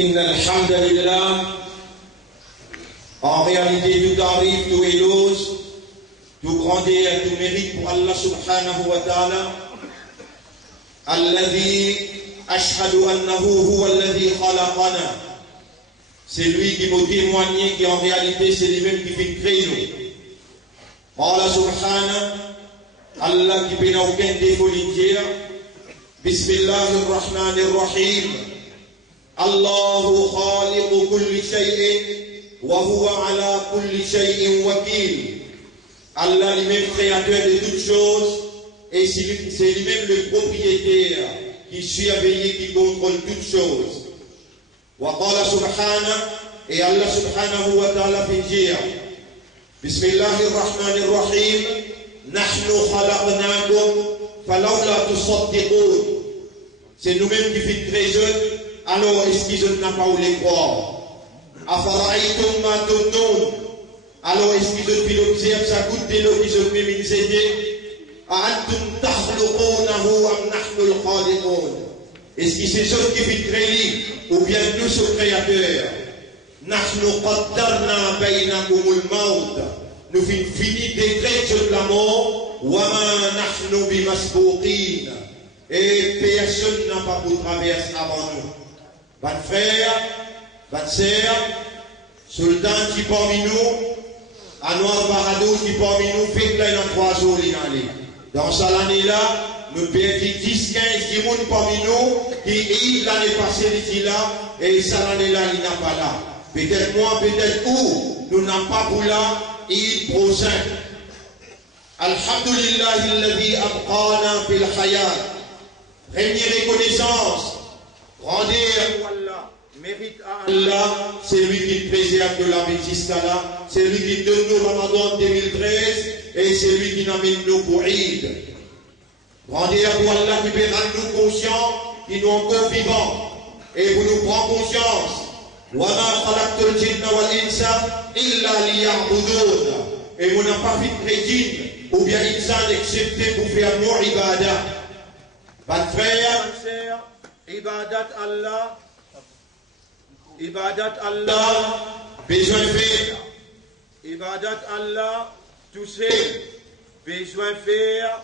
إن الحمد لله. En réalité, tout arrive, tout éloge, tout grandeur, tout mérite pour Allah subhanahu wa ta'ala. Alladhi ashhadu annahu huwa alladhi khalaqana. C'est lui qui m'a témoigné qu'en réalité, c'est lui-même qui fait créer nous. Allah subhanahu, Allah qui n'a aucun défaut dire. Bismillahirrahmanirrahim. Allahu khaliqu kulli shay'in. وهو على كل شيء وكيل. Allah lui-même créateur de toutes choses et c'est lui-même le propriétaire qui surveille, qui contrôle toutes choses. وقال سبحانه et Allah subhanahu wa ta'ala fait dire بسم الله الرحمن الرحيم نحن خلقناكم فلولا تصدقون. C'est nous-mêmes qui fait très jeune, alors est-ce qu'ils n'ont pas eu les croire? Afara'aytum ma tumnun. Alors est-ce qu'ils observent sa goutte de l'eau qui se met min zédé? A'antum takhluqunahu am nahnu al-khaliqun. Est-ce que c'est ceux qui fit créer ou bien nous ce créateur? Nahnu qaddarna bainakum al-maut. Nous fini décret sur la mort. Wa ma nahnu bimasbuqin. Et personne n'a pas pu traverser avant nous. Bonne frère, bonne sœur, Sultan qui parmi nous, Anwar Bahadour qui parmi nous, fait là dans 3 jours l'inallé. Dans cette année-là, nous perdons 10, 15 personnes parmi nous qui l'année passée ici là, et cette année-là, il n'a pas là. Peut-être moi, peut-être où, nous n'avons pas pour là, il prochain. Alhamdulillah, alladhi abqana fil hayat. Première reconnaissance, grandeur Allah. Mérite à Allah, c'est lui qui préserve de la vie jusqu'à là, c'est lui qui donne nous Ramadan 2013 et c'est lui qui n'amène nous pour Eid. Grandeur pour Allah qui peut rendre nous conscients, qui nous encore vivants et pour nous prendre conscience. وَمَا خَلَقْتُ الْجِنَّ وَالْإِنسَ إِلَّا لِيَعْبُدُونَ. Et on n'a pas fait de djinn ou bien insan excepté pour faire nos ibadah. Bonne frère, ibadat Allah. Ibadat Allah, besoin faire. Ibadat Allah, tout seul, besoin faire.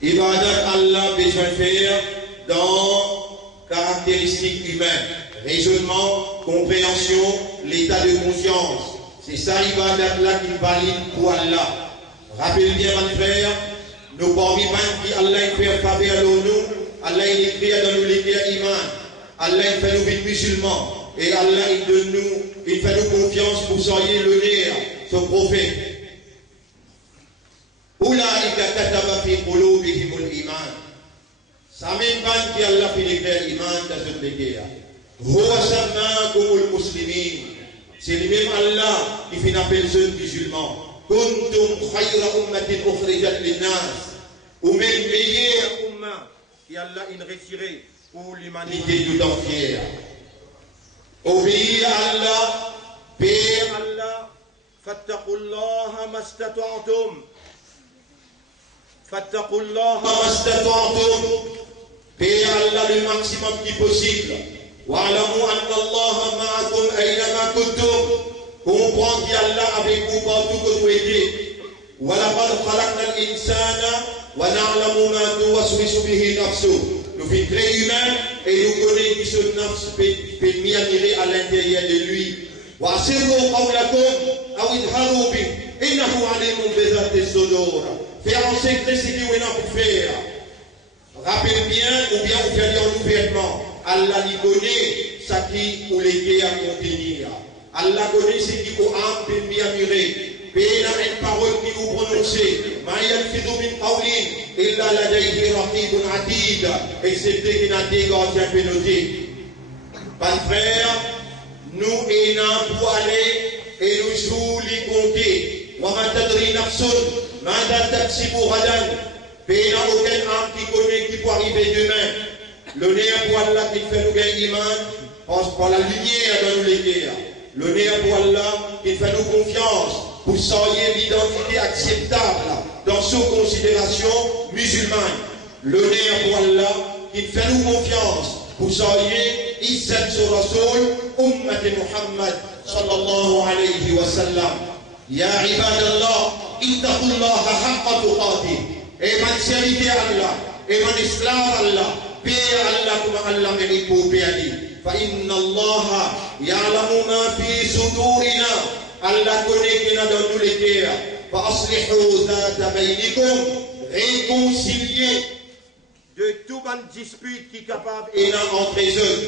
Ibadat Allah, besoin faire dans caractéristiques humaines. Raisonnement, compréhension, l'état de conscience. C'est ça, Ibadat là qui valide pour Allah. Rappelez bien, mon frère, nos parmi qui Allah est fait faveur nous, Allah est écrit dans nous l'écrire iman. Allah il fait nous vite musulmans et Allah il donne nous, il fait nous confiance pour soigner le nerf, son prophète. Oulaïka kataba fi qulubihimul iman. Ça même pas qui Allah fait l'écrire iman dans cette guerre. Huwa sammakumul muslimin. C'est lui-même Allah qui fait appeler jeunes musulmans. Kuntum khayra ummatin ukhrijat linnas. Ou même meilleur umma qui Allah il retiré pour l'humanité tout entière. Obéir à Allah, paix à Allah, fattaqullaha mastata'tum. Fattaqullaha mastata'tum. Paix à Allah le maximum qui possible. Wa'alamu anna Allah ma'akum aynama kuntum. Comprends qu'Allah avec vous partout que vous êtes. Wa laqad khalaqna al-insana wa na'lamu ma tuwaswisu bihi nafsuhu. Nous faisons très humain et nous connaissons que ce nafs peut m'y admirer à l'intérieur de lui. Faire en secret ce qu'il y a pour faire. Rappelez bien ou bien vous faites en ouvertement. Allah lui connaît ce qui ou les à contenir. Allah connaît ce qui vous peut m'y admirer. Payez une parole qui vous prononcez. إلا لديه رقيب عتيد excepté qu'il n'a des gardiens pénalisés. Bonne frère, nous aimons pour aller et nous jouons les compter. وما تدري نفس ماذا تكسب غدا. Il n'y a aucun âme qui connaît qui peut arriver demain. L'honneur pour Allah qui fait nous gagner iman, par la lumière dans nous les guerres. L'honneur pour Allah qui fait nous confiance pour soigner l'identité acceptable dans sous considération musulmane. L'honneur pour Allah qui fait nous confiance Vous soyez Izzat sur Rasoul, Ummat Muhammad sallallahu alayhi wa sallam. Ya ibadallah, ittaqullaha haqqa tuqatih. Et man serviteur Allah, et man esclave Allah, paix Allah comme Allah mérite pour payer. Fa inna Allah ya'lamu ma fi sudurina. Allah connaît qui est dans nous les cœurs. Fa aslihu zata baynikum. Réconcilier de toute bonne dispute qui est capable et là entre eux.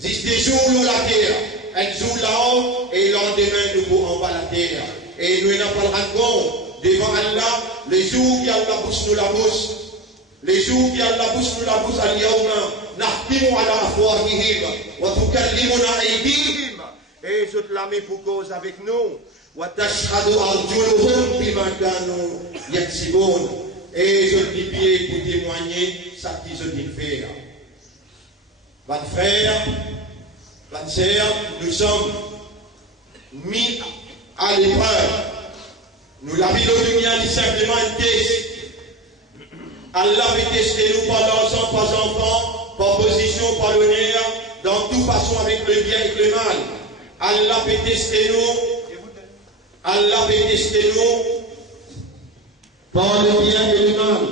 Des jours où la terre, un jour là-haut et le lendemain nous pouvons en bas la terre. Et nous n'avons pas le rencontre devant Allah, les jours qui Allah bouche nous la bouche, les jours qui Allah bouche nous la bouche, al-yawma nahtimu ala afwahihim wa tukallimuna aydihim. Et je te la mets pour cause avec nous. Wa tashhadu arjuluhum bima kanu yaksibun. Et je dis bien pour témoigner ça qui se dit faire. Votre frère, votre sœur, nous sommes mis à l'épreuve. Nous l'avons dit simplement un test. Allah veut tester nous par l'argent, par enfants, par position, par l'honneur, dans toute façon avec le bien et le mal. Allah veut tester nous. Allah veut tester nous. Par le bien et le mal.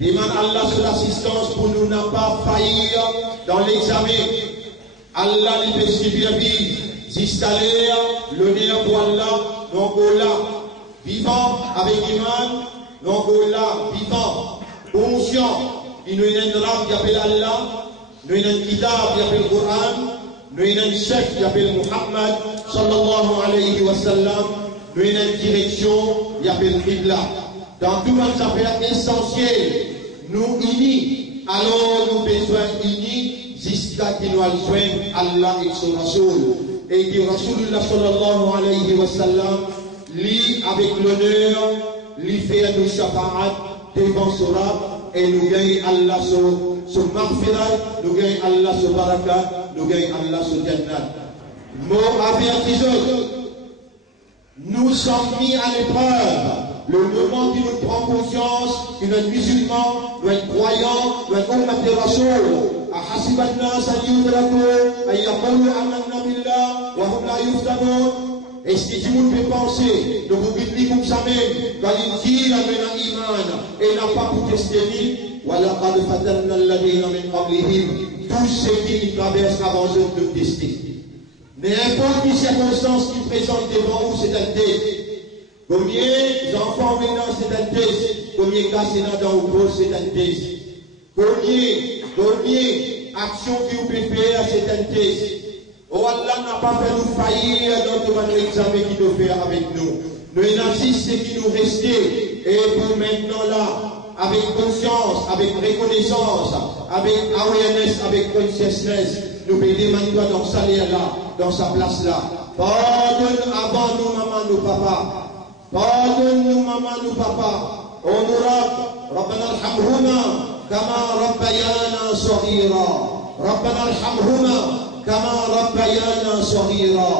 Demande Allah sur l'assistance pour nous n'a pas faillir dans l'examen. Allah lui fait subir vie. S'installer, l'honneur pour Allah, donc là, vivant avec Iman, donc là, vivant, conscient. Il nous y a une rame qui appelle Allah, nous y a une kitab qui appelle Coran, nous y a une chef qui appelle Muhammad, sallallahu alayhi wa sallam. Nous avons une direction qui appelle Qibla. Dans tout notre affaire essentielle, nous unis, alors nous besoin unis jusqu'à ce que nous joignons Allah et son Rasoul. Et que Rasulullah sallallahu alayhi wa sallam, lui avec l'honneur, lui fait nous shafa'at devant son Rab, et nous gagnons Allah son maghfirat, nous gagnons Allah son barakat, nous gagnons Allah son jannat. Mon avertisseur. Nous sommes mis à l'épreuve. Le moment qui nous prend conscience que notre musulman, notre croyant, notre ummat de Rasoul, ahasiba an-nas an yutraku an yaqulu amanna billah wa hum la yuftanun. Est-ce que tout le monde peut penser de vous dire comme ça même, quand il dit la iman et n'a pas pour tester, wa laqad fatanna alladhina min qablihim. Tous ceux qui traversent avant eux de tester. Mais n'importe quelle circonstance qui présente devant vous, c'est un test. Combien d'enfants maintenant, c'est un test. Combien de cas c'est dans vos pose, c'est un test. Combien actions qui vous pouvez faire, c'est un test. Oh Allah n'a pas fait nous faillir dans tout l'examen qu'il doit faire avec nous. Nous insistons qui nous rester. Et pour maintenant là, avec conscience, avec reconnaissance, avec awareness, avec consciousness, nous pouvons demander dans sa là, dans sa place là. Pardonne avant nous, maman, nous, papa. Pardonne nous, maman, nous, papa. Oh, nous, Rabbana arhamhuma, kama rabbayana saghira. Rabbana arhamhuma, kama rabbayana saghira.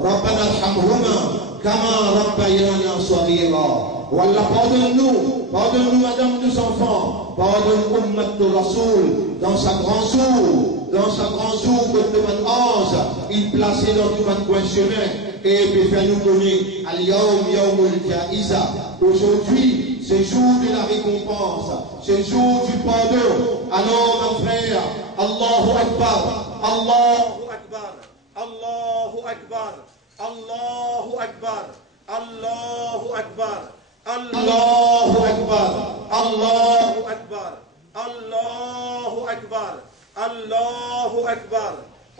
Rabbana arhamhuma, kama rabbayana saghira. Wallah, pardonne-nous, madame, nos enfants, pardonne Ummat de Rasoul, dans sa grand jour, que le ange, il plaçait dans tout le coin chemin, et peut faire nous connaître, Al-Yawm Yawmul Jaiza. Aujourd'hui, c'est jour de la récompense, c'est jour du pardon. Alors, mon frère, Allahu Akbar, Allahu Akbar, Allahu Akbar, Allahu Akbar, Allahu Akbar. Allahu Akbar, Allahu Akbar, Allahu Akbar, Allahu Akbar,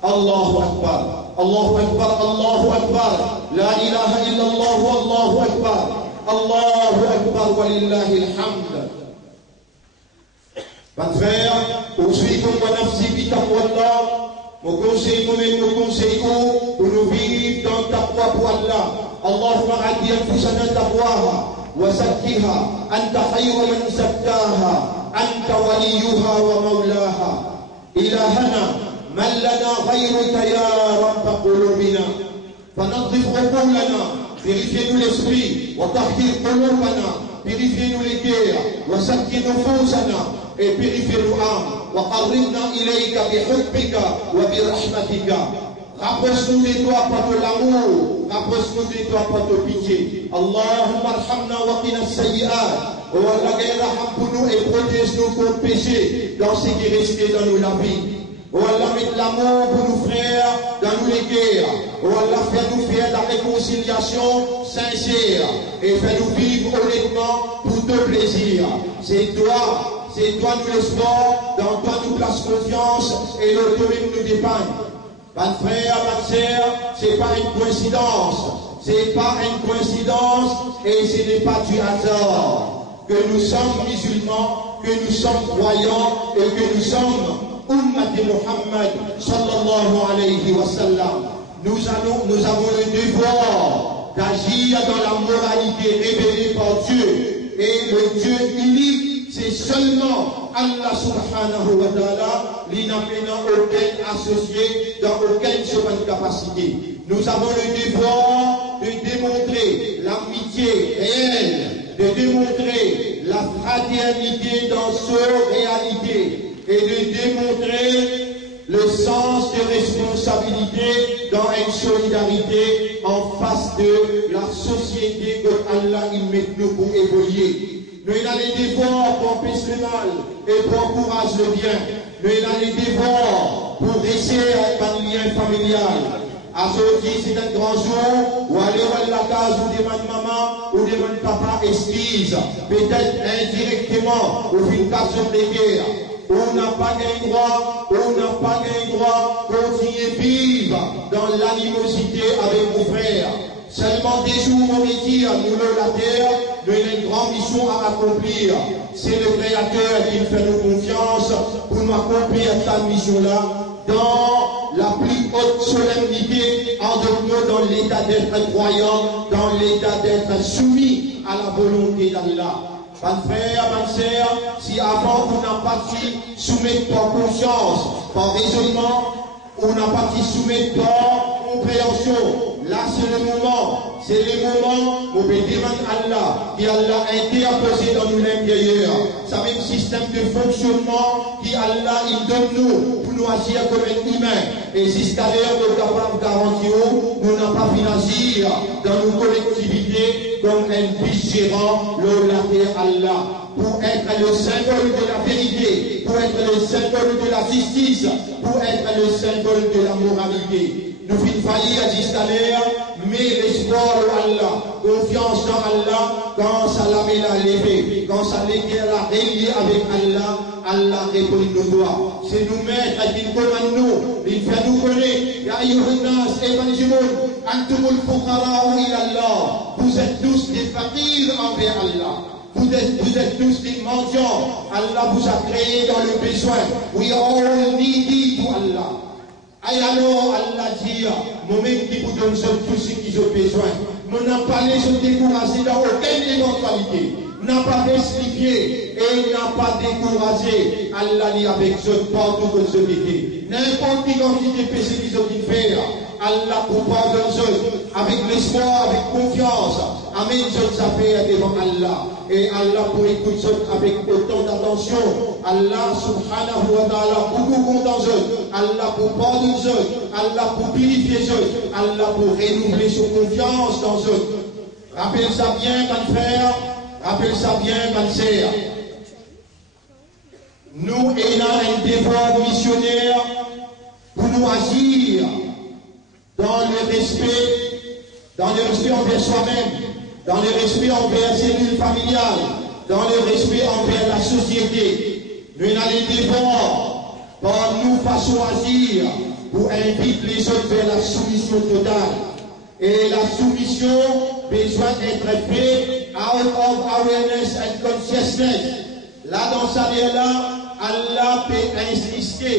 Allahu Akbar, Allahu Akbar, Allahu Akbar, La ilaha illallah, Allahu Akbar, Allahu Akbar, wa lillahi alhamd. Mon frère, aujourd'hui comme mon nafsi bi taqwallah, mon conseil moi-même, mon conseil pour nous vivre dans taqwa pour Allah. Allahumma adi anfusana taqwaha. وزكها أنت خير من زكاها أنت وليها ومولاها إلهنا من لنا غيرك يا رب قلوبنا فنظف عقولنا purifiez-nous l'esprit وطهر قلوبنا purifiez-nous les cœurs وزكي نفوسنا et purifiez-nous âmes وقربنا إليك بحبك وبرحمتك. Rapproche-nous de toi par de l'amour, rapproche-nous de toi par de pitié. Allahumma arhamna wa qina as-sayyi'at. Oh Allah, garde pour nous et protège-nous contre le péché dans ce qui est resté dans nous la vie. Oh Allah, mets l'amour pour nos frères dans nous les guerres. Oh Allah, fais-nous faire la réconciliation sincère et fais-nous vivre honnêtement pour te plaisir. C'est toi nous l'espoir, dans toi nous place confiance et l'autorité nous dépanne. Mon frère, ma sœur, c'est pas une coïncidence. C'est pas une coïncidence et ce n'est pas du hasard que nous sommes musulmans, que nous sommes croyants et que nous sommes Ummat de Muhammad sallallahu alayhi wa sallam. Nous avons le devoir d'agir dans la moralité révélée par Dieu. Et le Dieu unique, c'est seulement Allah subhanahu wa ta'ala, qui n'a maintenant aucun associé dans aucune seconde capacité. Nous avons le devoir de démontrer l'amitié réelle, de démontrer la fraternité dans sa réalité et de démontrer le sens de responsabilité dans une solidarité en face de la société que Allah il met nous pour évoluer. Nous avons les devoirs pour empêcher le mal et pour encourager le bien. Nous avons les devoirs pour essayer un lien familial. Aujourd'hui, c'est un grand jour où aller à la case ou demande maman ou demande papa excuse. Peut-être indirectement ou une case de guerre. On n'a pas gagné droit, continuer à vivre dans l'animosité avec nos frères. Seulement des jours on retire nous la terre, nous avons une grande mission à accomplir. C'est le Créateur qui nous fait nos confiance pour nous accomplir cette mission-là dans la plus haute solennité, en devenant dans l'état d'être croyant, dans l'état d'être soumis à la volonté d'Allah. Mon frère, ma sœur, si avant on n'a pas pu soumettre par conscience, par raisonnement, on n'a pas pu soumettre par compréhension, là c'est le moment où on peut demander à Allah, qui Allah a été imposé dans nous l'intérieur. Ça même système de fonctionnement qui Allah il donne nous pour nous agir comme un humain. Et jusqu'à l'heure nous sommes capables de garantir, nous n'avons pas pu agir dans nos collectivités comme un vice-gérant, la Allah, pour être le symbole de la vérité, pour être le symbole de la justice, pour être le symbole de la moralité. Nous finissons faillir jusqu'à l'heure, mais l'espoir de Allah, confiance dans Allah, quand ça l'a mis la lever, quand ça l'a relié avec Allah, Allah répond nos doigts. C'est nous-mêmes qui commandent nous, il fait nous connaître. Ya ayyuhannas, évangélisme, antumul fuqara ila Allah. Vous êtes tous des faqirs envers Allah. Vous êtes tous des mendiants. Allah vous a créé dans le besoin. We are all needy to Allah. Et alors, Allah dit, moi-même qui vous donne tout ce qu'ils ont besoin. Nous n'avons pas les découragés dans aucune éventualité. Nous n'avons pas expliqué et nous n'avons pas découragé. Allah dit avec eux partout que ce métier. N'importe quelle quantité de péché qu'ils ont fait, Allah pour pardonner eux avec l'espoir, avec confiance. Amen, je s'appelle devant Allah. Et Allah pour écouter avec autant d'attention. Allah subhanahu wa ta'ala beaucoup content eux. Allah pour pardonner eux. Allah pour purifier eux. Allah pour renouveler son confiance dans eux. Rappelle ça bien, mon frère. Rappelle ça bien, ma sœur. Nous ayons un devoir missionnaire pour nous agir dans le respect envers soi-même, dans le respect envers la cellule familiale, dans le respect envers la société. Nous avons le devoir, par nous façon agir, pour inviter les autres vers la soumission totale. Et la soumission besoin d'être faite out of awareness and consciousness. Là, dans sa là, Allah peut insister.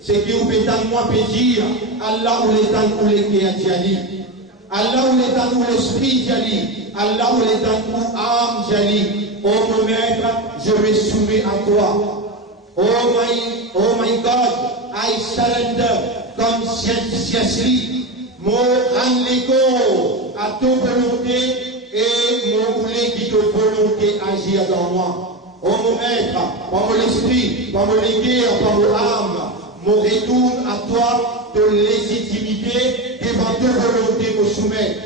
Ce qui vous peut moi peut dire, Allah ou l'état ou l'état Jali. Allah ou l'état ou l'esprit Jali. Allah ou l'état ou âme Jali. Oh mon maître, je me soumets à toi. Oh my God, I surrender conscientiously. Mon rend à toute volonté et mon voulez qui te volonté agir dans moi. Oh mon maître, par mon esprit, par mon guerre, par mon âme, mon retourne à toi de légitimité devant ta volonté me soumettre.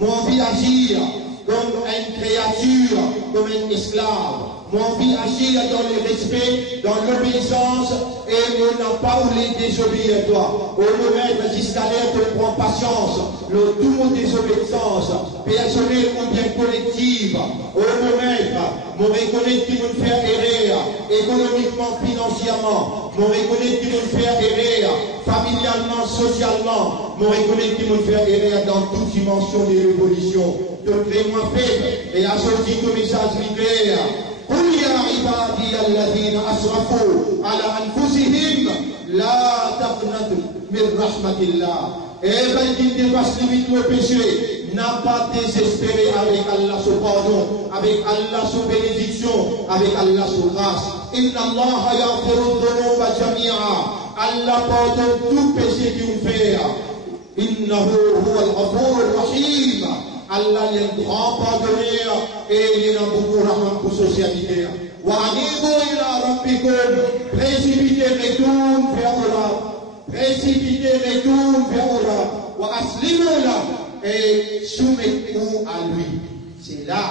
Mon envie d'agir comme une créature, comme un esclave. Mon envie d'agir dans le respect, dans l'obéissance, et mon n'a pas voulu désobéir à toi. Oh mon maître, jusqu'à l'heure, tu prends patience, le tout mon désobéissance, personnelle ou bien collective. Oh mon maître, mon reconnaître qui me fait errer, économiquement, financièrement, mon reconnaître qui me fait errer, familialement, socialement, mon reconnaître qui me fait errer dans toute dimension de l'évolution. Donne-moi faible et assorti ton message libère. قل يا عبادي الذين أسرفوا على أنفسهم لا تقنطوا من رحمة الله. Et ben qui dépasse limite le péché, n'a pas désespéré avec Allah son pardon, avec Allah son bénédiction, avec Allah son grâce. Inna Allah yaghfiru dhunuba jami'a. Allah pardonne tout péché que vous faites. Innahu huwa al-ghafur al-rahim. Allah est un grand pardonneur et il y a beaucoup de rahman pour socialité. Wa anibu ila rabbikum, précipitez, retourne vers Allah. Précipitez, retourne vers Allah. Wa aslimu la, et soumettez-vous à lui. C'est là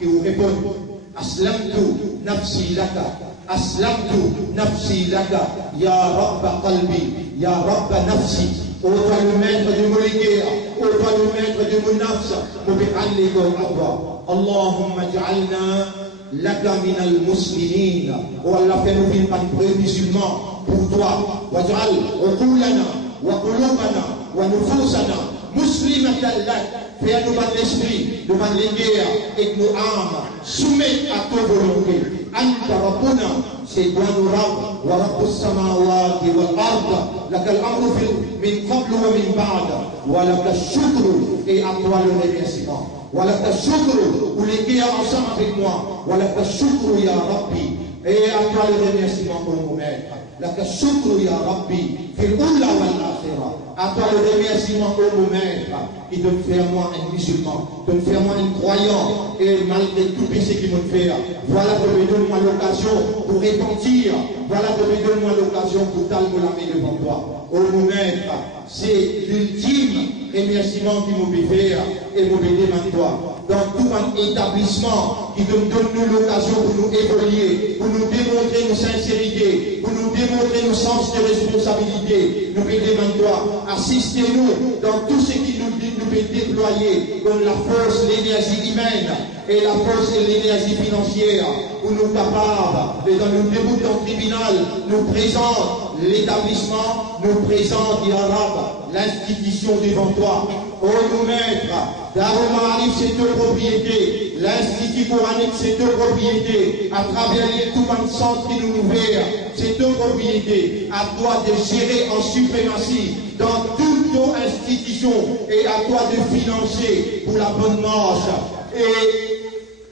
que vous répondez. Aslamtu nafsi laka. Aslamtu nafsi laka. Ya Rabba qalbi, ya Rabba nafsi. Ô toi le maître de mon guerre, ô toi le maître de mon nafs, مبحلك الأرض اللهم اجعلنا لك من المسلمين. Oh Allah, fais-nous vivre en preuve musulman pour toi. واجعل عقولنا وقلوبنا ونفوسنا مسلمة لك. Fais-nous dans l'esprit, devant les guerres et nos âmes soumettre à ta volonté. أنت ربنا سيدنا رب ورب السماوات والأرض لك الأمر من قبل ومن بعد ولك الشكر et à toi le remerciement. ولك الشكر ou les guerres ensemble avec moi. ولك الشكر يا ربي et à toi le remerciement pour mon maître. لك الشكر يا ربي في الأولى والآخرة. À toi le remerciement pour mon maître qui donne faire moi un musulman, donne faire moi un croyant et malgré tout péché qui me fait. Voilà que me donne-moi l'occasion pour repentir. Voilà que me donne-moi l'occasion pour t'almer devant toi. Oh mon maître, c'est l'ultime remerciement qui me fait faire et me demande toi. Dans tout un établissement qui donne nous l'occasion pour nous évoluer, pour nous démontrer nos sincérités, pour nous démontrer nos sens de responsabilité. Nous demandons toi, assistez-nous dans tout ce qui nous peut déployer, comme la force, l'énergie humaine et la force et l'énergie financière, pour nous capables, et dans nous déboutent dans le tribunal, nous présente l'établissement, nous présente l'arabe, l'institution devant toi. Oh nous maître, Darul Ma'arif c'est ta propriété, l'Institut coranique c'est ta propriété, à travers les tout un centre qui nous ouvert, c'est ta propriété, à toi de gérer en suprématie dans toute nos institutions et à toi de financer pour la bonne marche et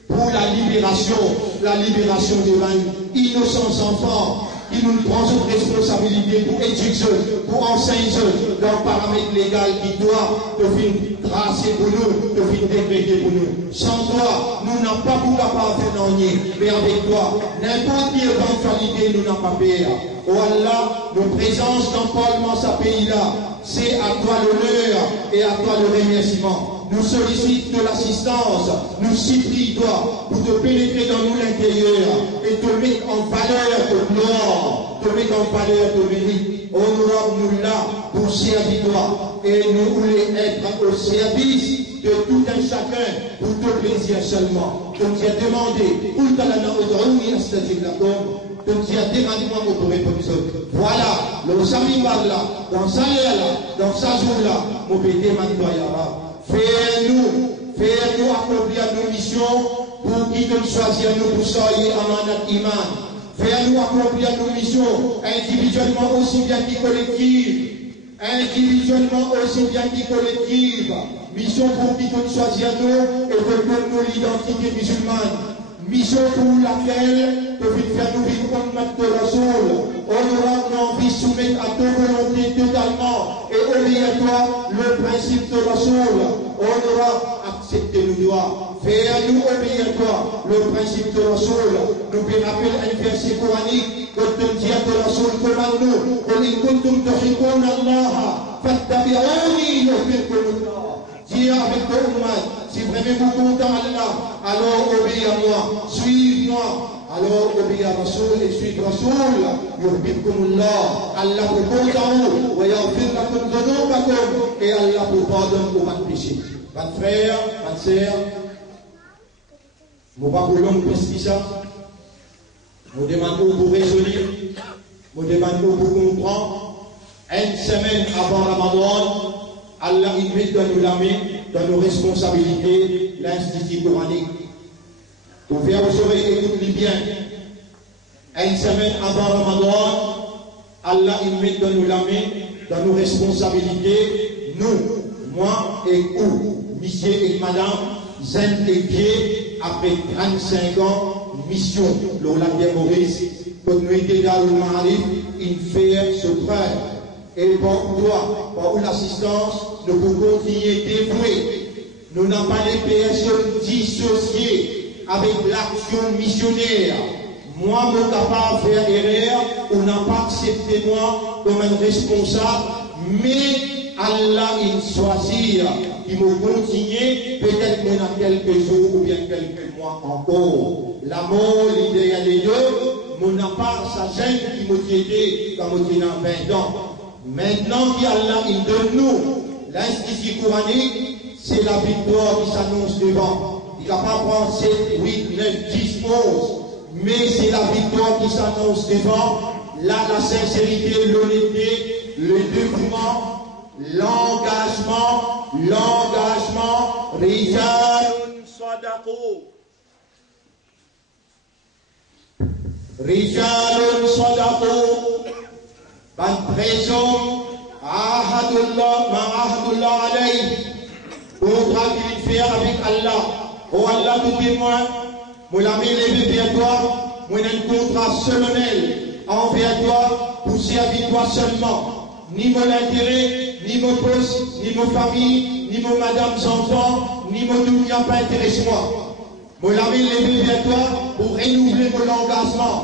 pour la libération des innocents enfants qui nous prend cette responsabilité pour éduquer, pour enseigner dans le paramètre légal qui doit te faire tracer pour nous, te faire décréter pour nous. Sans toi, nous n'avons pas pour capable de faire mais avec toi, n'importe quelle éventualité, nous n'avons pas peur. Oh Allah, nos présences dans le Parlement, ce pays-là, c'est à toi l'honneur et à toi le remerciement. Nous sollicitons de l'assistance, nous supplions toi pour te pénétrer dans nous l'intérieur et te mettre en valeur ton gloire, te mettre en valeur ton mérite. Honorable-nous là pour servir toi et nous voulons être au service de tout un chacun pour ton plaisir seulement. Donc tu as demandé, donc tu as demandé moi pour répondre. Voilà, le Samimar là, dans sa là, dans sa jour là, mon pété Mandoyara. Fais-nous accomplir nos missions pour qui nous choisir nous pour soyez amanat iman. Fais-nous accomplir nos missions individuellement aussi bien que collectives. Individuellement aussi bien que collectives. Mission pour qui nous choisir nous et pour l'identité musulmane. Mission pour laquelle tu veux faire nous vivre comme notre Rasoul. On aura envie de soumettre à ta volonté totalement et obéir à toi le principe de Rasoul. On aura accepter-nous toi, faire-nous obéir à toi, le principe de Rasoul, nous peut rappeler un verset coranique, quand on dit à Rasoul, commande-nous, قل إن كنتم تحبون الله فاتبعوني يحببكم الله. Dis avec ton Ummah, si vraiment vous comptez Allah, alors obéis à moi, suive-moi. Alors obéis à Rasoul et suive Rasoul. Yuhbibkumullah. Allah vous compte en vous. Wa yaghfir lakum dhunubakum. Et Allah vous pardonne pour votre péché. Votre frère, votre sœur, nous ne pouvons pas long plus que ça. Nous demandons pour raisonner. Nous demandons pour comprendre. Une semaine avant Ramadan, Allah il met dans nous la main, dans nos responsabilités, l'Institut coranique. Pour faire vos oreilles, écoutez bien. Une semaine avant Ramadan, Allah il met dans nous la main, dans nos responsabilités, nous, moi et vous, monsieur et madame, Zen et Pied, après 35 ans, mission, l'Olympia Maurice, quand nous étions dans le Marif, il fait ce frère. Et pour toi, pour l'assistance, nous pouvons continuer dévouer. Nous n'avons pas les personnes dissociées avec l'action missionnaire. Moi, je suis capable de faire erreur, ou n'a pas accepté moi comme un responsable, mais Allah, il choisit, il me continue, peut-être qu'on a quelques jours ou bien quelques mois encore. L'amour, l'idéal des deux, mon n'a pas sa gêne qui m'a aidé quand j'étais dans 20 ans. Maintenant qu'Allah il donne nous l'Institut coranique, c'est la victoire qui s'annonce devant. Il ne va pas prendre 7, 8, 9, 10, 11, mais c'est la victoire qui s'annonce devant. Là, la sincérité, l'honnêteté, le dévouement, l'engagement, Rijalun sadaqu. Rijalun sadaqu. Ban présent, Ahadullah alayhi, contrat qu'il fait avec Allah. Oh Allah, tout témoin, moi l'ami levé vers toi, moi un contrat solennel envers toi, pour servir toi seulement. Ni mon intérêt, ni mon poste, ni mon famille, ni mon madame enfants, ni mon tout n'y a pas intéresse-moi. Moi l'ami levé vers toi, pour renouveler mon engagement,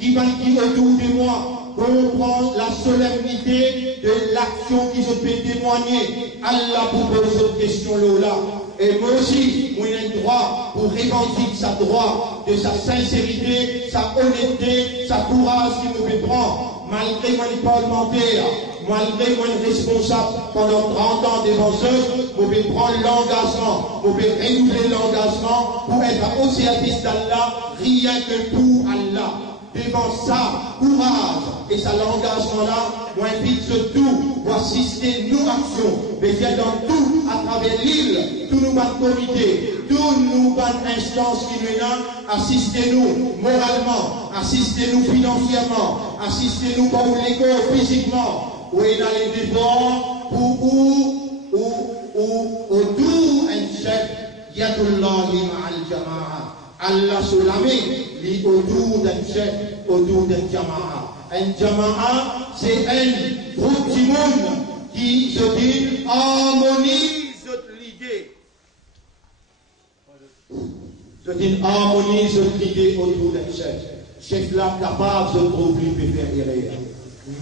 qui va autour de moi. Comprendre la solennité de l'action qui se peut témoigner. Allah pour poser cette question-là. Et moi aussi, moi j'ai le droit pour revendiquer sa droit, de sa sincérité, sa honnêteté, sa courage qui me fait prendre, malgré moi les parlementaires, malgré moi les responsables pendant 30 ans devant eux, je vais prendre l'engagement, je vais renouveler l'engagement pour être au service d'Allah, rien que pour Allah. Devant ça, courage et ça l'engagement-là, moi invite tout pour assister nos actions, mais bien dans tout, à travers l'île, tous nos comités, tous nos instances qui nous ont, assistez-nous moralement, assistez-nous financièrement, assistez-nous pour l'école physiquement, ou est dans les devoirs, ou tout un chef, Yadullahi ma'al jama'a. Allah se l'amène, li autour d'un chef, autour d'un jama'a. Un jama'a, c'est un groupe de monde qui se dit harmonise l'idée. Se dit harmonise l'idée autour d'un chef. Chef là capable de trouver lui faire erreur,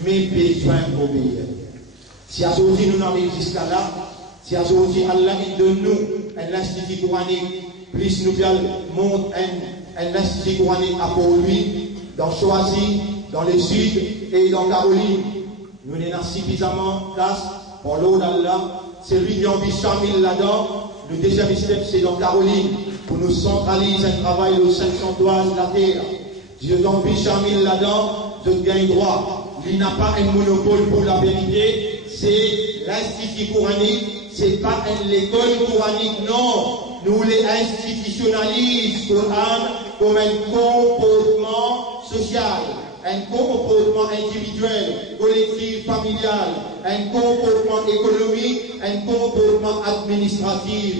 mais besoin d'obéir. Si aujourd'hui nous n'arrivons jusqu'à là, si aujourd'hui Allah il donne nous un institut coranique, plus nous montre un institut coranique à Port-Louis, dans Choisy, dans le sud et dans Caroline. Nous n'avons suffisamment de place pour l'eau d'Allah. C'est lui qui a envie 100 000 là-dedans. Le deuxième step, c'est dans Caroline, pour nous centraliser un travail de 503 de la terre. Si je envie 100 000 là-dedans, je gagne droit. Il n'a pas un monopole pour la vérité. C'est l'institut coranique. C'est pas l'école coranique, non. Nous les institutionnalisons comme un comportement social, un comportement individuel, collectif, familial, un comportement économique, un comportement administratif.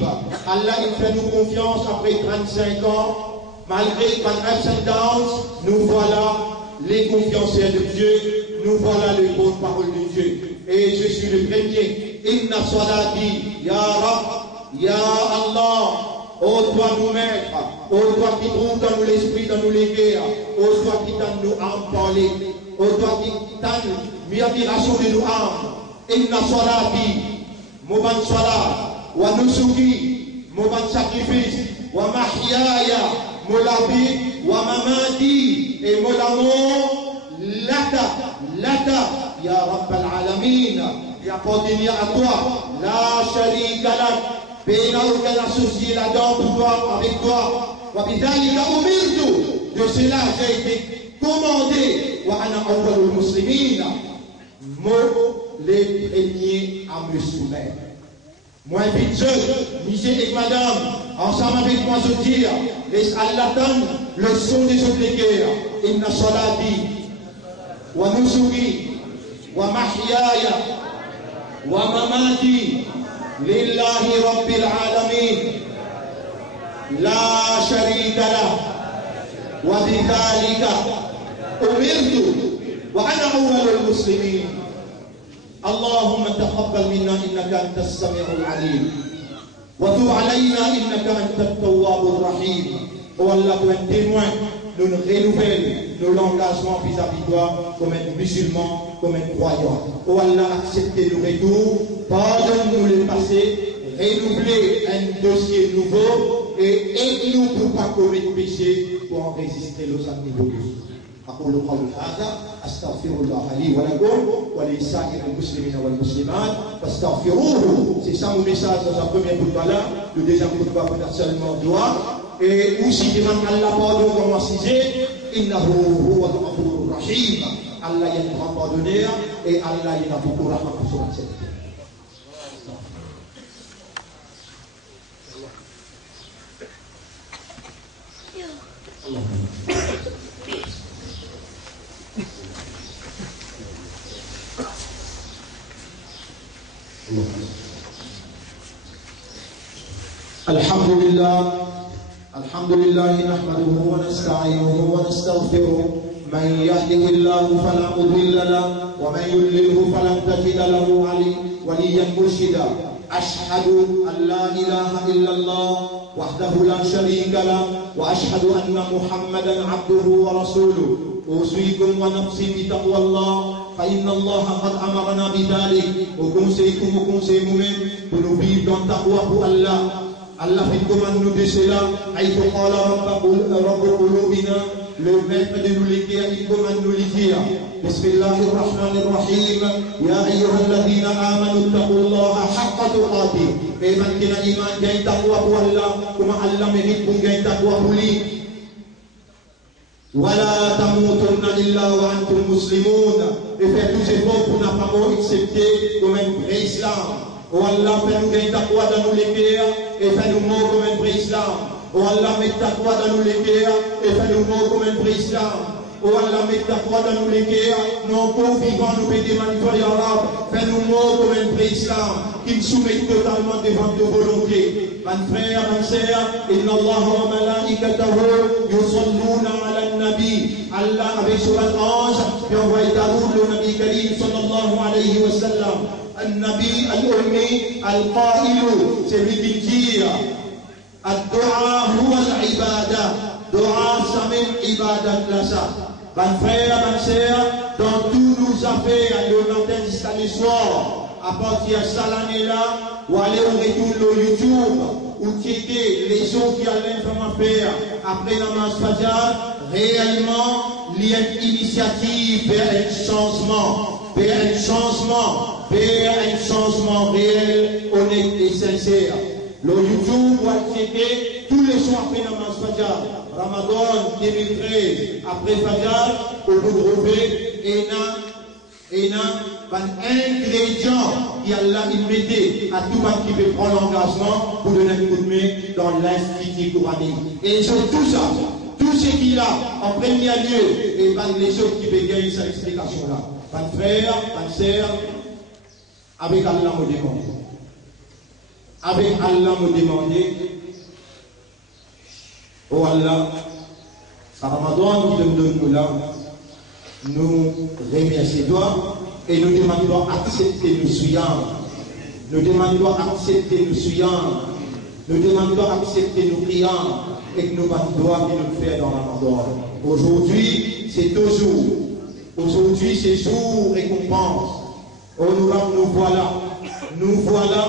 Allah il fait nous confiance après 35 ans, malgré les ups and downs, nous voilà les confianciers de Dieu, nous voilà les porte-parole de Dieu. Et je suis le premier. Inna salati ya Rab Ya Allah, ô toi nous maître, ô toi qui trouve dans nous l'esprit, dans nous les guerres, ô toi qui t'en nous âmes parler, ô toi qui t'en mis admiration de nous âmes, inna salati, moban salat, wa nusuki, moban sacrifice, wa mahyaya, molabi, wa mamati, et molamo, laka, ya Rabbal Alamin. Il appartient à toi, la sharika lak, n'a aucun associé là-dedans pour toi, avec toi. De cela j'ai été commandé, wa ana awwalul muslimin, moi les premiers à me soumettre. Moi vite je, monsieur et madame, ensemble avec moi je dis, laisse Allah donne le son des autres guerres. Inna salati, wa nusuki, wa mahyaya, ومماتي لله رب العالمين لا شريك له وبذلك أمرت وأنا أول المسلمين اللهم تقبل منا إنك أنت السميع العليم وتب علينا إنك أنت التواب الرحيم. Oh Allah, tu es un témoin, nous renouvelle nos engagements vis-à-vis de toi comme un musulman, comme un croyant. Oh Allah, acceptez nos retours, pardonne-nous les passés, renouvelez un dossier nouveau et aide-nous pour ne pas commettre péché pour en résister aux antipodes. أقول قولي هذا أستغفر الله لي ولكم ولسائر المسلمين والمسلمات فاستغفروه. C'est ça mon message dans un premier bout de là. Le deuxième bout de là peut être seulement doigt. Et aussi demande Allah pardon comme on disait, innahu huwa al-ghafurur rahim. Allah est un grand pardonneur et Allah est un beaucoup rahmat pour son accepter. الحمد لله نحمده ونستعينه ونستغفره من يهده الله فلا مضل له ومن يضلله فلن تجد له وليا مرشدا. أشهد أن لا إله إلا الله وحده لا شريك له وأشهد أن محمدا عبده ورسوله. أوصيكم ونفسي بتقوى الله فإن الله قد أمرنا بذلك. وكونسيكم وكونسيكم pour nous vivre dans taqwa pour Allah. Allah fait commande nous de cela. Aïe qala rabbu qulubina, le maître de nous l'écrire, il commande nous l'écrire. Bismillahir Rahmanir Rahim. Ya ayyuhalladhina amanu taqullaha haqqa tuqatih. Et man kina iman gagne taqwa pour Allah, comme Allah mérite pour gagner taqwa pour lui. Wala tamutunna illa wa antum muslimun. Et faire tous les efforts pour n'a pas accepter comme un vrai islam. Oh Allah, fais-nous gagner taqwa dans nous l'écrire et fais-nous mort comme un vrai islam. Oh Allah, mets taqwa dans nous l'écrire et fais-nous mort comme un vrai islam. Oh Allah, mets taqwa dans nous l'écrire, non corps vivants nous fait des manifestations arabes, fais-nous mort comme un vrai islam, qui nous soumet totalement devant nos volontés. Mon frère, ma sœur, inna Allah wa malaikatahu yusalluna ala nabi. Allah avec son ange, puis envoie Daoud le Nabi Karim sallallahu alayhi wa sallam. النبي الأمي القائل celui qui dit الدعاء هو العبادة دعاء سمين عبادة لسا. Mon frère, ma sœur, dans tous nos affaires, le matin jusqu'à le soir, à partir de cette année-là, ou aller au retour de YouTube, ou checker les gens qui allaient faire après la namaz Fajr, réellement, il y a une initiative vers un changement, vers un changement réel, honnête et sincère. Le YouTube va checker tous les soirs après namaz Fajr, Ramadan 2013, après Fajr, au bout de un ingrédient qui Allah mettait à tout le monde qui veut prendre l'engagement pour donner un coup de main dans l'institut coranique. Et sur tout ça, tout ce qu'il a en premier lieu, et les choses qui veulent gagner cette explication-là. Mon frère, ma sœur, avec Allah me demande. Avec Allah me demander, oh Allah, à Ramadan, nous donne là, nous remercions et nous demandons d'accepter nos souillants. Nous demandons d'accepter nos souillants Nous demandons d'accepter nos prières et que nous doivent nous faire dans la mort. Aujourd'hui, c'est toujours. Aujourd'hui, c'est jour récompense. Oh, nous voilà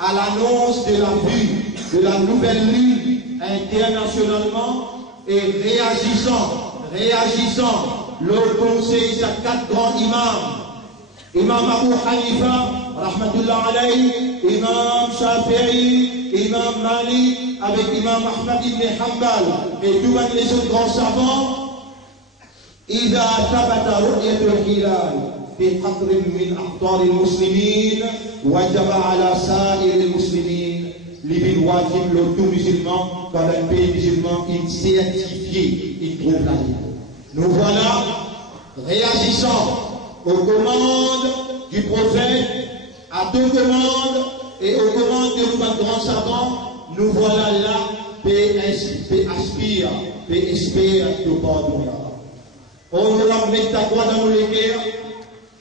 à l'annonce de la vue de la nouvelle lune internationalement et réagissant, le conseil, ces 4 grands imams. Imam Abu Hanifa, rahmatullah alayhi, Imam Shafi'i, Imam Malik, avec Imam Ahmad ibn Hanbal et tous les autres grands savants. إذا ثبت رؤية الهلال في قطر من أقطار المسلمين وجب على سائر المسلمين لبن واجب le tout musulman quand un pays musulman il certifié il trouve la vie. Nous voilà réagissant aux commandes du prophète, à 2 commandes et aux commandes de nos grands savants. Nous voilà là, paix aspire, paix espère de pardon. On nous l'a mis ta croix dans nos cœurs.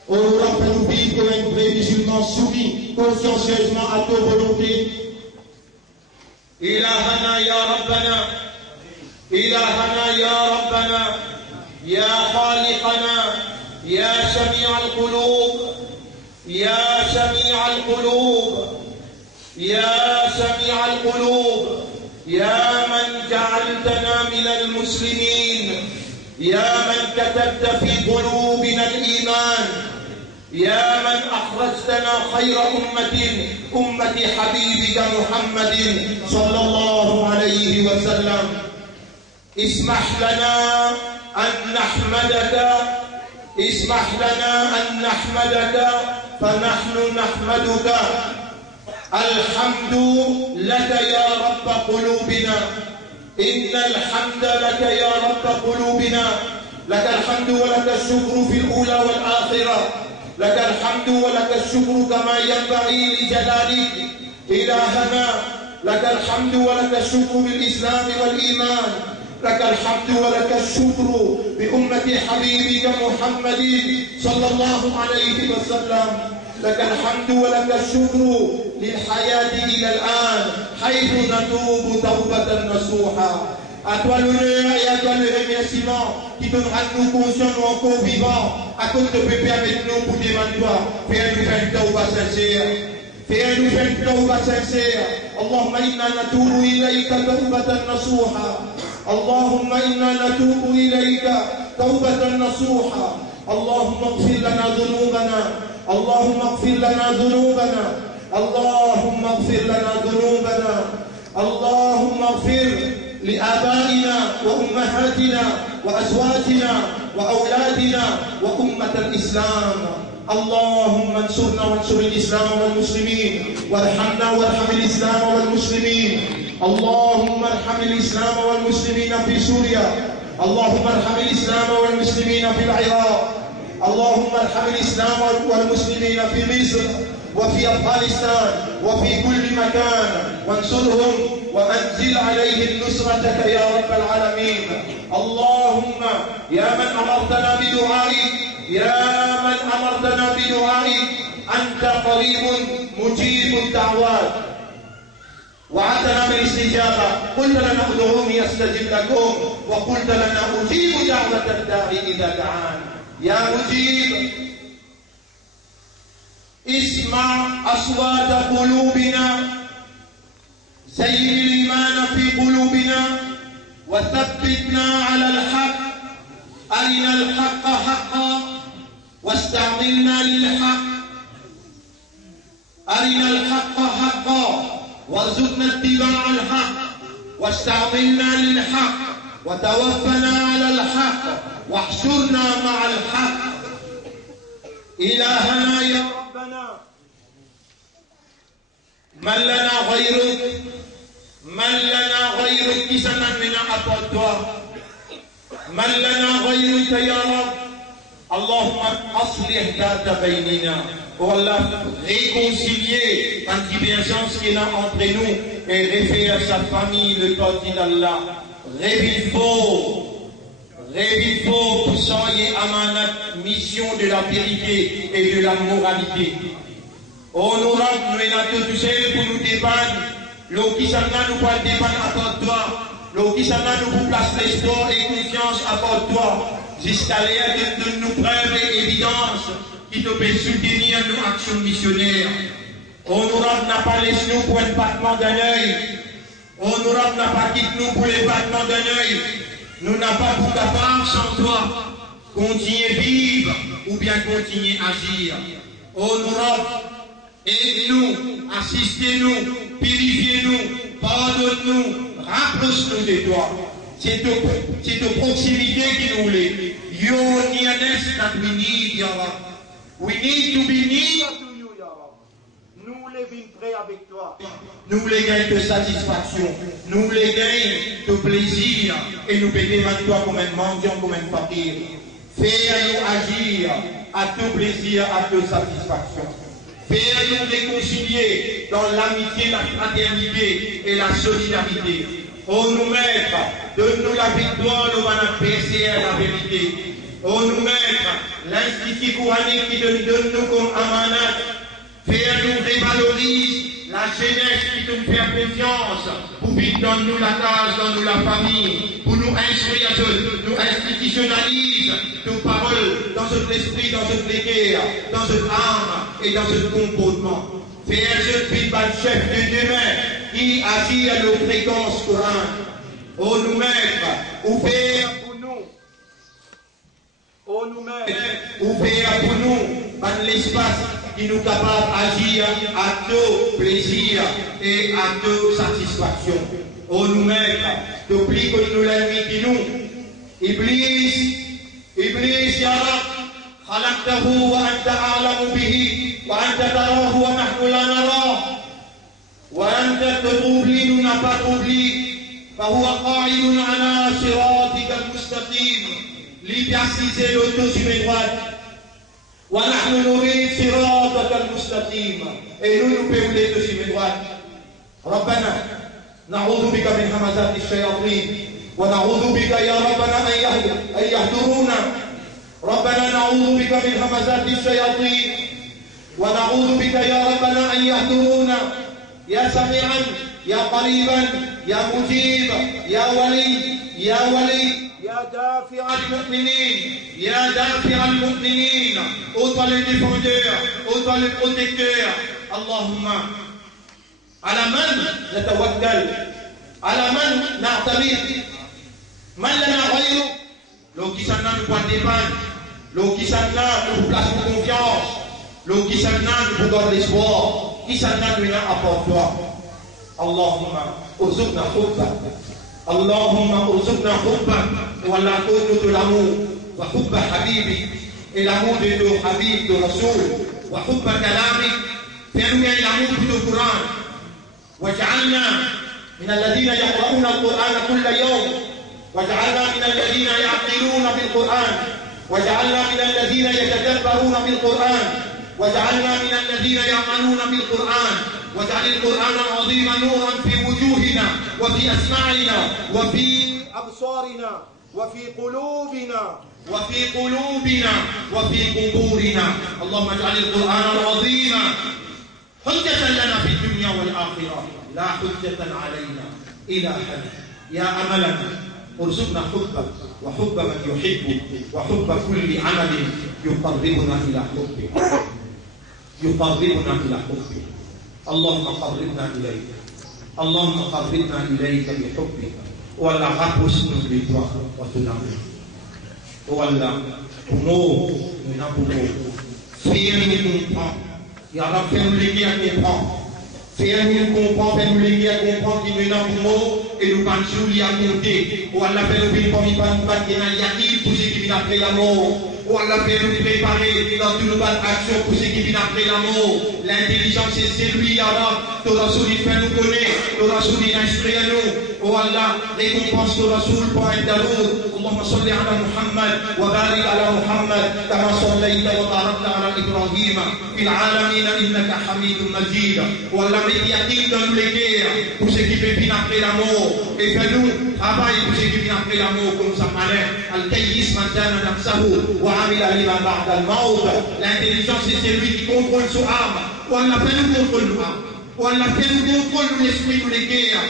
On nous l'a fait nous vivre comme un vrai musulman soumis consciencieusement à ta volonté. إلهنا يا ربنا إلهنا يا ربنا يا خالقنا يا سميع القلوب يا سميع القلوب يا سميع القلوب يا من جعلتنا من المسلمين يا من كتبت في قلوبنا الإيمان يا من أخرجتنا خير أمة حبيبك محمد صلى الله عليه وسلم اسمح لنا أن نحمدك فنحن نحمدك الحمد لك يا رب قلوبنا إن الحمد لك يا رب قلوبنا لك الحمد ولك الشكر في الأولى والآخرة لك الحمد ولك الشكر كما ينبغي لجلالك إلهنا لك الحمد ولك الشكر بالإسلام والإيمان لك الحمد ولك الشكر بأمة حبيبك محمد صلى الله عليه وسلم لك الحمد ولك الشكر للحياة إلى الآن حيث نتوب توبة نصوحا. À toi l'honneur et à toi le remerciement qui donnera nous conscients encore vivants à cause de pépé avec nous pour demander toi. Fais-nous faire une tauba sincère. Fais-nous faire une tauba sincère. Allahumma inna natubu ilayka tawbatan nasuha. Allahumma inna natubu ilayka tawbatan nasuha. Allahumma ighfir lana dhunubana. اللهم اغفر لنا ذنوبنا اللهم اغفر لنا ذنوبنا اللهم اغفر لآبائنا وأمهاتنا وأزواجنا وأولادنا وأمة الإسلام اللهم انصرنا وانصر الإسلام والمسلمين وارحمنا وارحم الإسلام والمسلمين اللهم ارحم الإسلام والمسلمين في سوريا اللهم ارحم الإسلام والمسلمين في العراق اللهم ارحم الإسلام والمسلمين في مصر وفي أفغانستان وفي كل مكان وانصرهم وأنزل عليهم نصرتك يا رب العالمين اللهم يا من أمرتنا بدعائك أنت قريب مجيب الدعوات وعدنا بالاستجابة قلت لنا ادعوني استجب لكم وقلت لنا أجيب دعوة الداعي إذا دعان يا مجيب اسمع أصوات قلوبنا زين الإيمان في قلوبنا وثبتنا على الحق أرنا الحق حقا واستعملنا للحق أرنا الحق حقا وارزقنا اتباع الحق واستعملنا للحق وتوفنا على الحق واحشرنا مع الحق إلهنا يا ربنا من لنا غيرك qui s'en amène à toi من لنا غيرك يا رب اللهم أصلح ذات بيننا Oh Allah, réconcilier la divergence qu'il y a entre nous et refaire sa famille le corps d'Allah. Rêve fort pour soigner amanat, mission de la vérité et de la moralité. Honorable, nous avons tous pour nous dépanner L'eau qui s'en a nous pas dépendre à part toi. L'eau qui s'en a nous pour place l'espoir et confiance à part toi. Jusqu'à l'air de nous preuves et évidences qui te peut soutenir nos actions missionnaires. Honorable n'a pas laissé nous pour un battement d'un œil. Honorable n'a pas quitté nous pour les battements d'un œil. Nous n'avons pas pour capable sans toi. Continuez vivre ou bien continuez agir. Honorable, aide-nous, assistez-nous, purifiez-nous, pardonne-nous, rapproche-nous de toi. C'est de proximité qui nous voulait. Your nearness that we need, Ya Rab. We need to be near to you, Ya Rab. Nous voulons vivre près avec toi. Nous voulons gagner de satisfaction. Nous voulons gagner de plaisir. Et nous bénir à toi comme un mendiant, comme un fakir. Fais-nous agir à tout plaisir, à toute satisfaction. Fais-nous réconcilier dans l'amitié, la fraternité et la solidarité. Oh nous maître, donne-nous la victoire, nous allons persévérer la vérité. Oh nous maître, l'institut coranique qui te donne nous comme amanat. Fais-nous révaloriser la jeunesse qui te fait confiance pour vivre dans nous la case, dans nous la famille, pour nous instruire, nous institutionnalise nos paroles dans notre esprit, dans notre cœur, dans notre âme et dans notre comportement. Fais un jeune fils chef de demain qui agit à nos fréquences courantes. Oh nous maître, ouvert pour nous. Oh nous maître, ouvert pour nous dans l'espace qui nous capable d'agir à tout plaisir et à toute satisfaction. Oh nous maître, t'oublie que nous l'ennemi qui nous. Iblis, ya Rab, خلقته وأنت أعلم به وأنت تراه ونحن لا نراه وأنت تطوبلي نبا طوبلي فهو قاعد على صراطك المستقيم ليبياسيزي l'autosumé droite ونحن نريد صراطك المستقيم et nous pouvons l'autosumé droite. ربنا نعوذ بك من همزات الشياطين ونعوذ بك يا ربنا أن يهدرونا. ربنا نعوذ بك من همزات الشياطين ونعوذ بك يا ربنا أن يهدرونا. يا سميعا يا قريبا يا مجيب يا ولي يا ولي يا دافع المؤمنين يا دافع المؤمنين. Ô toi le défendeur, ô toi le protecteur. اللهم على من نتوكل على من نعتمد من لنا غيره. L'eau qui s'en a nous pour dépendre, l'eau qui s'en a nous place pour confiance, l'eau qui s'en a nous pour garder l'espoir, qui s'en a nous apporte toi. Allahumma urzuqna hubba, Allahumma urzuqna hubba, wa la qawlu de l'amour, wa hubba habibi, et l'amour de nos habib, de Rasoul, wa hubba kalami, fais-nous gagner l'amour pour le Coran, wa ja'alna min alladhina yaqra'una al-Qur'ana kulla yawm. واجعلنا من الذين يعقلون بالقرآن واجعلنا من الذين يتدبرون بالقرآن واجعلنا من الذين يعملون بالقرآن واجعل القرآن العظيم نورا في وجوهنا وفي أسماعنا وفي أبصارنا وفي قلوبنا وفي قبورنا. اللهم اجعل القرآن العظيم حجة لنا في الدنيا والآخرة لا حجة علينا. إلهنا يا أملنا ارزقنا حبك وحب من يحبك وحب كل عمل يقربنا إلى حبك اللهم قربنا إليك اللهم قربنا إليك بحبك ولا rapproche-nous de toi wa ton amour. Voilà, pour fais-nous comprendre. Ya Rab, fais-nous les à comprendre. Fais-nous comprendre, fais-nous les à comprendre qui nous n'ont pour et nous pas nous à compter. Ou Allah fait nous venir pour nous battre dans l'yaqin pour ceux qui viennent après la mort. Ou Allah fait nous préparer dans toutes nos actions pour ceux qui viennent après la mort. L'intelligence c'est lui, Ya Rab. Ton Rasoul il fait nous connaître. Ton Rasoul il instruit nous. Oh Allah, récompense ton Rasoul pour un d'amour. اللهم صل على محمد وبارك على محمد كما صليت وباركت على إبراهيم في العالمين إنك حميد مجيد. والله médiatique dans les guerres pour ceux qui viennent après la mort et fais-nous travail pour ceux qui viennent après la mort comme ça malin. Al-Kayyis man dana nafsahu wa amila lima ba'da al-maut. L'intelligence c'est celui qui contrôle son âme. Wallah fais-nous contrôle nos âmes. Oh Allah, fais-nous contrôle de l'esprit, nous les guerres.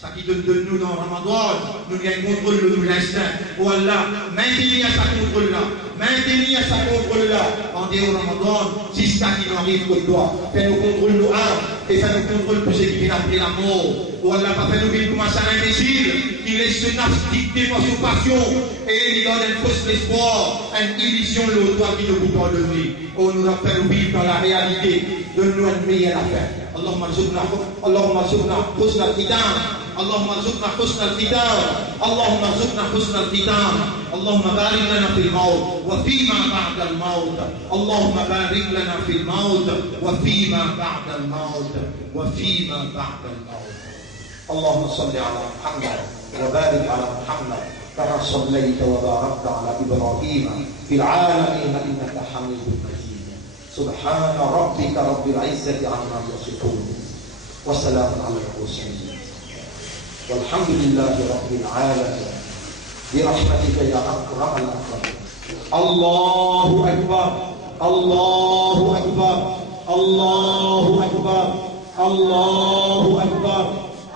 Ça qui donne de nous dans Ramadan, nous gagnons contrôle de nous l'instinct. Oh Allah, maintenez à sa contrôle-là. Maintenez à sa contrôle-là. En dehors de Ramadan, si c'est ça qui nous arrive pour toi, fais-nous contrôle nos âmes et fais-nous contrôle pour ceux qui viennent après la mort. Oh Allah, pas fais-nous vivre comme un imbécile qui laisse ce nafs dicter par son passion et il donne un fausse espoir, une illusion, le toi qui ne vous pardonne. Oh, nous a fait nous vivre dans la réalité. Donne-nous une meilleure affaire. Allahumma rzuqna husna al-khitam. اللهم ارزقنا حسن الختام اللهم ارزقنا حسن الختام اللهم بارك لنا في الموت وفيما بعد الموت اللهم بارك لنا في الموت وفيما بعد الموت وفيما بعد الموت اللهم صل على محمد وبارك على محمد كما صليت وباركت على ابراهيم في العالمين انك حميد مجيد سبحان ربك رب العزه عما يصفون وسلام على المرسلين والحمد لله رب العالمين برحمتك يا أكرم الأكرمين. الله أكبر الله أكبر الله أكبر الله أكبر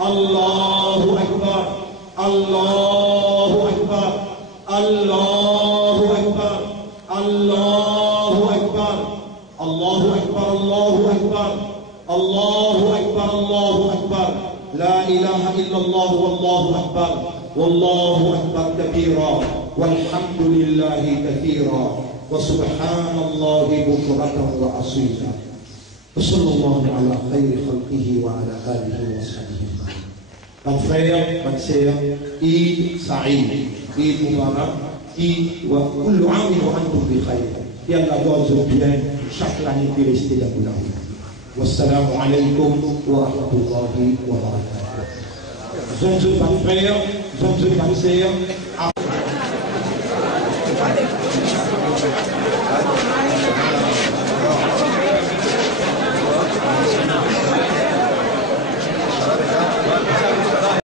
الله أكبر الله أكبر الله أكبر الله أكبر الله أكبر الله أكبر الله أكبر الله أكبر لا إله إلا الله والله أكبر والله أكبر كبيرا والحمد لله كثيرا وسبحان الله بكرة وأصيلا وصلى الله على خير خلقه وعلى آله وصحبه أجمعين. Mes frères, mes sœurs, Eid Saïd, Eid Mubarak, Eid wa kullu amin wa antum bi khayr. Et Allah doit bien chaque année qui reste là pour la vie. والسلام عليكم ورحمة الله وبركاته. Zonzo Banfer, Zonzo Banser.